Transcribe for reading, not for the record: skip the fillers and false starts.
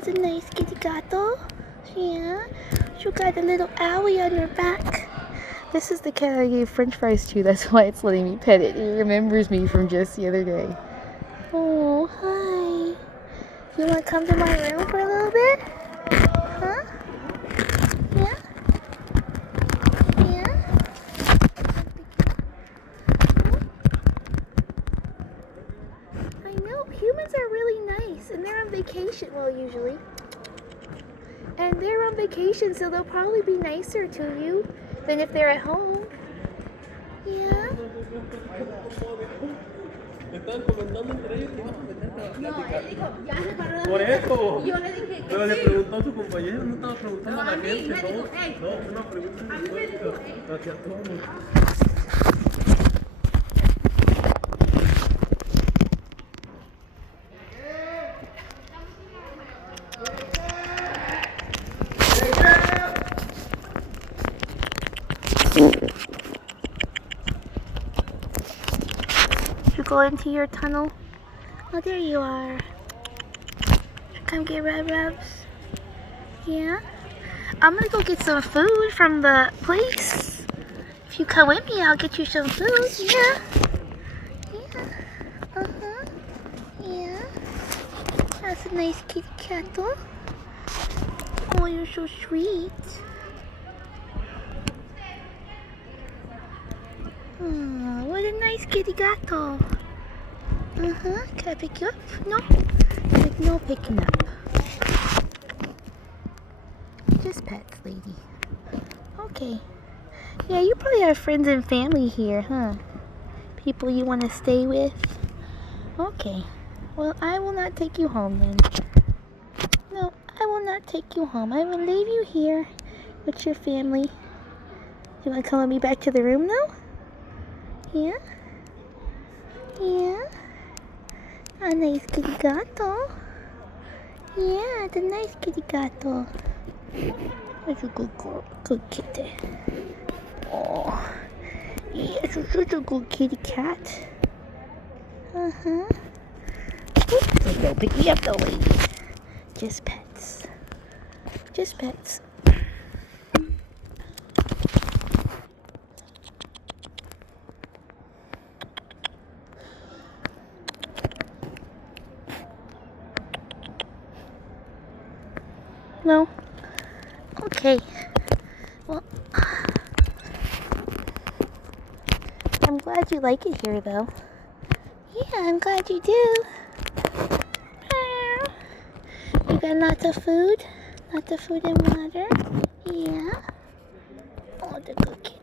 That's a nice kitty gato. Yeah. You got a little owie on your back. This is the cat I gave French fries to. That's why it's letting me pet it. It remembers me from just the other day. Oh, hi. You want to come to my room for a little bit? Huh? Yeah? Yeah? I know, humans are really nice, and they're on vacation, well, usually. And they're on vacation, so they'll probably be nicer to you than if they're at home. Yeah? Estaban comentando entre ellos que íbamos a meter a la plática. Por eso. Yo le dije que pero le preguntó a su compañero, no estaba preguntando a la gente, no. No, una pregunta hacia todos. You go into your tunnel. Oh, there you are. Come get rubs. Yeah? I'm gonna go get some food from the place. If you come with me, I'll get you some food. Yeah? Yeah. Uh-huh. Yeah. That's a nice kitty cat, though. Oh, you're so sweet. Oh, what a nice kitty gato. Uh-huh. Can I pick you up? No. There's no picking up. Just pets, lady. Okay. Yeah, you probably have friends and family here, huh? People you want to stay with? Okay. Well, I will not take you home then. No, I will not take you home. I will leave you here with your family. You want to come with me back to the room now? Yeah? Yeah? A nice kitty gato. Yeah, it's a nice kitty gato. That's a good girl. Good kitty. Oh, yes, it's such a good kitty cat. Uh-huh. Oops, don't pick me up though, lady. Just pets. Just pets. No? Okay. Well, I'm glad you like it here, though. Yeah, I'm glad you do. You got lots of food? Lots of food and water? Yeah. Oh, the good kitty.